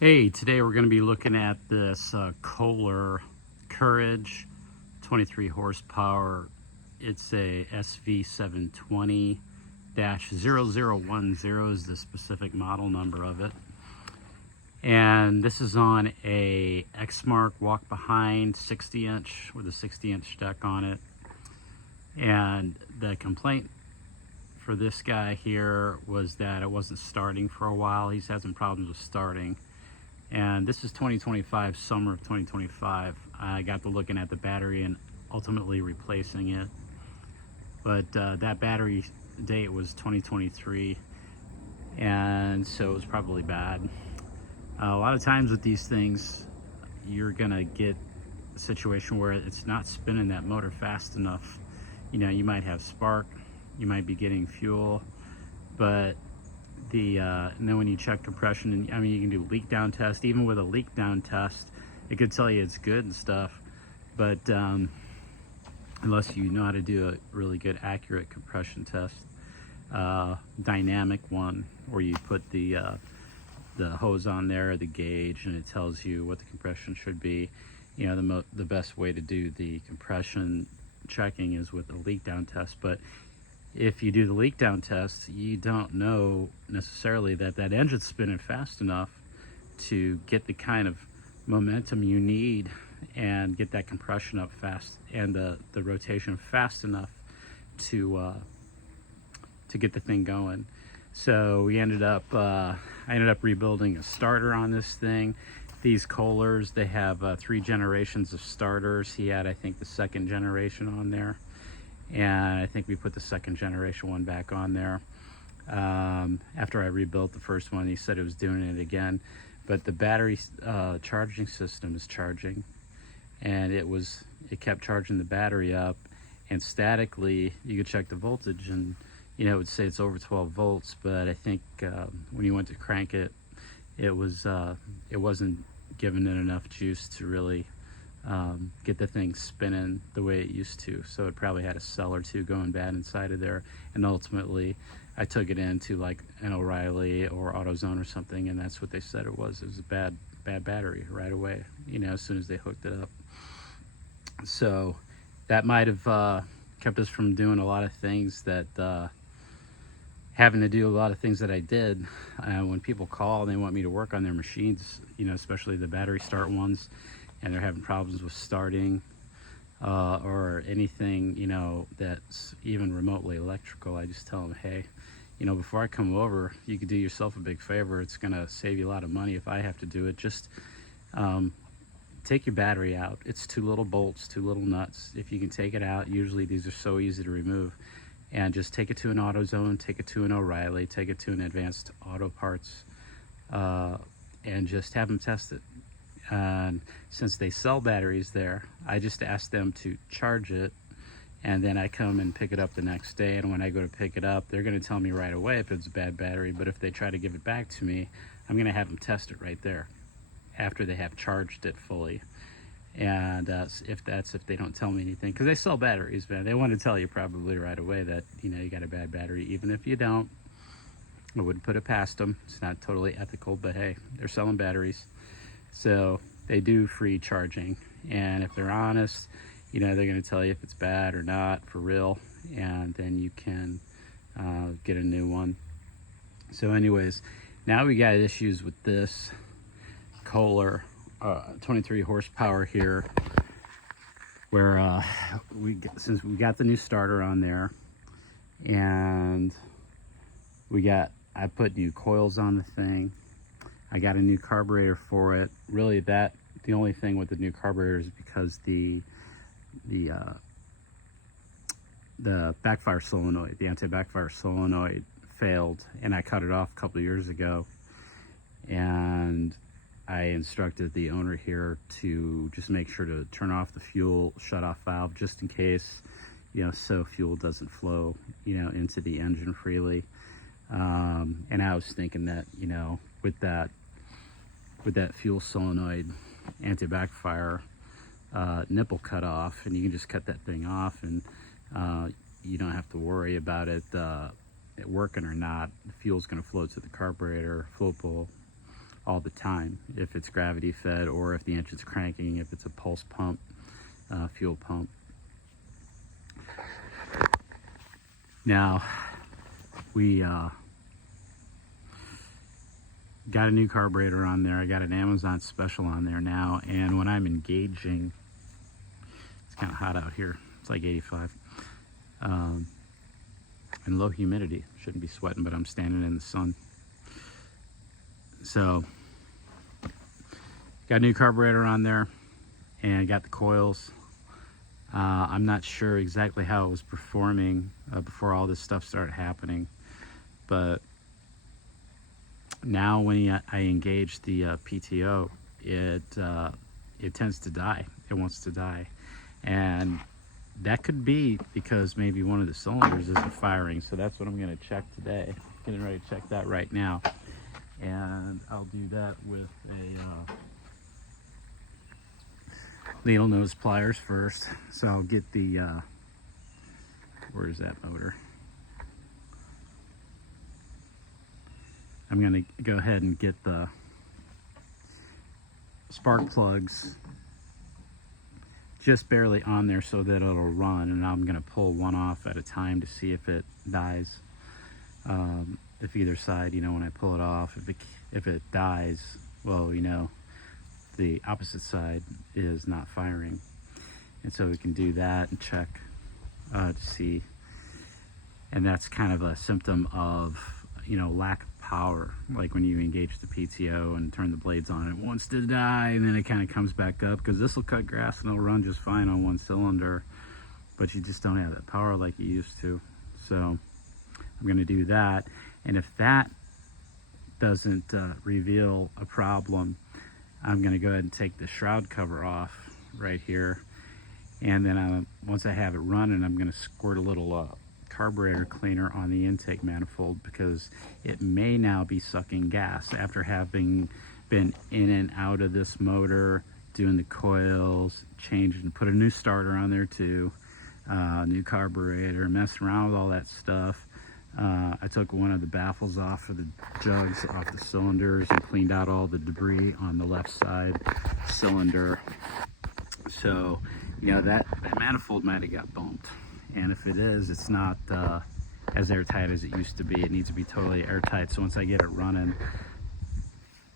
Hey, today we're going to be looking at this Kohler Courage 23 horsepower. It's a SV720-0010 is the specific model number of it. And this is on a Exmark walk behind 60-inch with a 60-inch deck on it. And the complaint for this guy here was that it wasn't starting for a while. He's had some problems with starting. And this is 2025, summer of 2025. I got to looking at the battery and ultimately replacing it. But that battery date was 2023, and so it was probably bad. A lot of times with these things, you're gonna get a situation where it's not spinning that motor fast enough. You know, you might have spark, you might be getting fuel, but and then when you check compression, and I mean, you can do leak down test. Even with a leak down test, it could tell you it's good and stuff, but unless you know how to do a really good accurate compression test, dynamic one where you put the hose on there, the gauge, and it tells you what the compression should be. You know, the best way to do the compression checking is with a leak down test. But if you do the leak down test, you don't know necessarily that that engine's spinning fast enough to get the kind of momentum you need and get that compression up fast and the rotation fast enough to get the thing going. So we ended up, I ended up rebuilding a starter on this thing. These Kohlers, they have 3 generations of starters. He had, I think, the 2nd generation on there. And I think we put the 2nd generation one back on there. After I rebuilt the first one, he said it was doing it again. But the battery charging system is charging, and it kept charging the battery up, and statically you could check the voltage, and you know, it would say it's over 12 volts, but I think when you went to crank it, it wasn't giving it enough juice to really get the thing spinning the way it used to. So it probably had a cell or two going bad inside of there, and ultimately I took it into like an O'Reilly or AutoZone or something, and that's what they said it was. It was a bad battery right away, you know, as soon as they hooked it up. So that might have kept us from doing a lot of things that having to do a lot of things that I did. When people call and they want me to work on their machines, you know, especially the battery start ones, and they're having problems with starting or anything, you know, that's even remotely electrical, I just tell them, hey, you know, before I come over, you could do yourself a big favor. It's gonna save you a lot of money if I have to do it. Just take your battery out. It's 2 little bolts, 2 little nuts. If you can take it out, usually these are so easy to remove. And just take it to an AutoZone, take it to an O'Reilly, take it to an Advanced Auto Parts, and just have them test it. And since they sell batteries there, I just ask them to charge it, and then I come and pick it up the next day. And when I go to pick it up, they're going to tell me right away if it's a bad battery. But if they try to give it back to me, I'm going to have them test it right there after they have charged it fully. And if they don't tell me anything, because they sell batteries, man, they want to tell you probably right away that, you know, you got a bad battery. Even if you don't, I wouldn't put it past them. It's not totally ethical, but hey, they're selling batteries, so they do free charging. And if they're honest, you know, they're going to tell you if it's bad or not for real, and then you can get a new one. So anyways, now we got issues with this Kohler 23 horsepower here, where since we got the new starter on there, and I put new coils on the thing. I got a new carburetor for it. Really, the only thing with the new carburetor is because the backfire solenoid, the anti-backfire solenoid failed, and I cut it off a couple of years ago. And I instructed the owner here to just make sure to turn off the fuel shut-off valve just in case, you know, so fuel doesn't flow, you know, into the engine freely. And I was thinking that, you know, with that fuel solenoid anti-backfire nipple cut off, and you can just cut that thing off, and you don't have to worry about it working or not. The fuel's going to flow to the carburetor, flow pool, all the time, if it's gravity fed or if the engine's cranking, if it's a pulse pump, fuel pump. Now, we got a new carburetor on there. I got an Amazon special on there now, and when I'm engaging, it's kind of hot out here. It's like 85. And low humidity. Shouldn't be sweating, but I'm standing in the sun. So, got a new carburetor on there, and got the coils. I'm not sure exactly how it was performing before all this stuff started happening, but now when I engage the PTO, it tends to die. It wants to die, and that could be because maybe one of the cylinders isn't firing. So that's what I'm going to check today. Getting ready to check that right now, and I'll do that with a needle nose pliers first. So I'll get the where's that motor? I'm going to go ahead and get the spark plugs just barely on there so that it'll run, and I'm going to pull one off at a time to see if it dies. If either side, you know, when I pull it off, if it dies, well, you know, the opposite side is not firing, and so we can do that and check to see. And that's kind of a symptom of, you know, lack of power. Like when you engage the PTO and turn the blades on, it wants to die, and then it kind of comes back up, because this will cut grass and it'll run just fine on one cylinder, but you just don't have that power like you used to. So I'm going to do that, and if that doesn't reveal a problem, I'm going to go ahead and take the shroud cover off right here, and then once I have it running, I'm going to squirt a little carburetor cleaner on the intake manifold, because it may now be sucking gas after having been in and out of this motor, doing the coils, changing, put a new starter on there too, new carburetor, messing around with all that stuff. I took one of the baffles off of the jugs off the cylinders and cleaned out all the debris on the left side cylinder. So, you know, that manifold might have got bumped. And if it is, it's not as airtight as it used to be. It needs to be totally airtight. So once I get it running,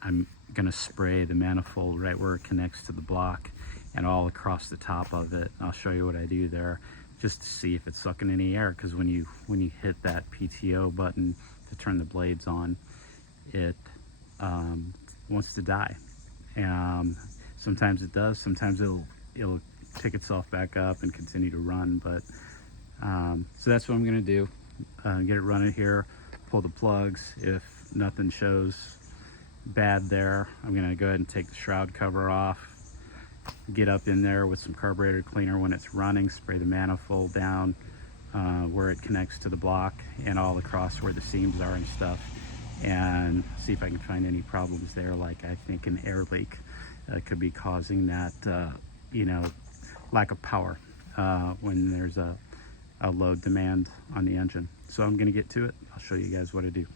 I'm going to spray the manifold right where it connects to the block and all across the top of it. I'll show you what I do there, just to see if it's sucking any air, because when you hit that PTO button to turn the blades on, it wants to die. Sometimes it does. Sometimes it'll pick itself back up and continue to run, but so that's what I'm going to do. Get it running here, pull the plugs. If nothing shows bad there, I'm going to go ahead and take the shroud cover off, get up in there with some carburetor cleaner when it's running, spray the manifold down where it connects to the block and all across where the seams are and stuff, and see if I can find any problems there, like I think an air leak could be causing that, you know, lack of power when there's a load demand on the engine. So I'm going to get to it. I'll show you guys what I do.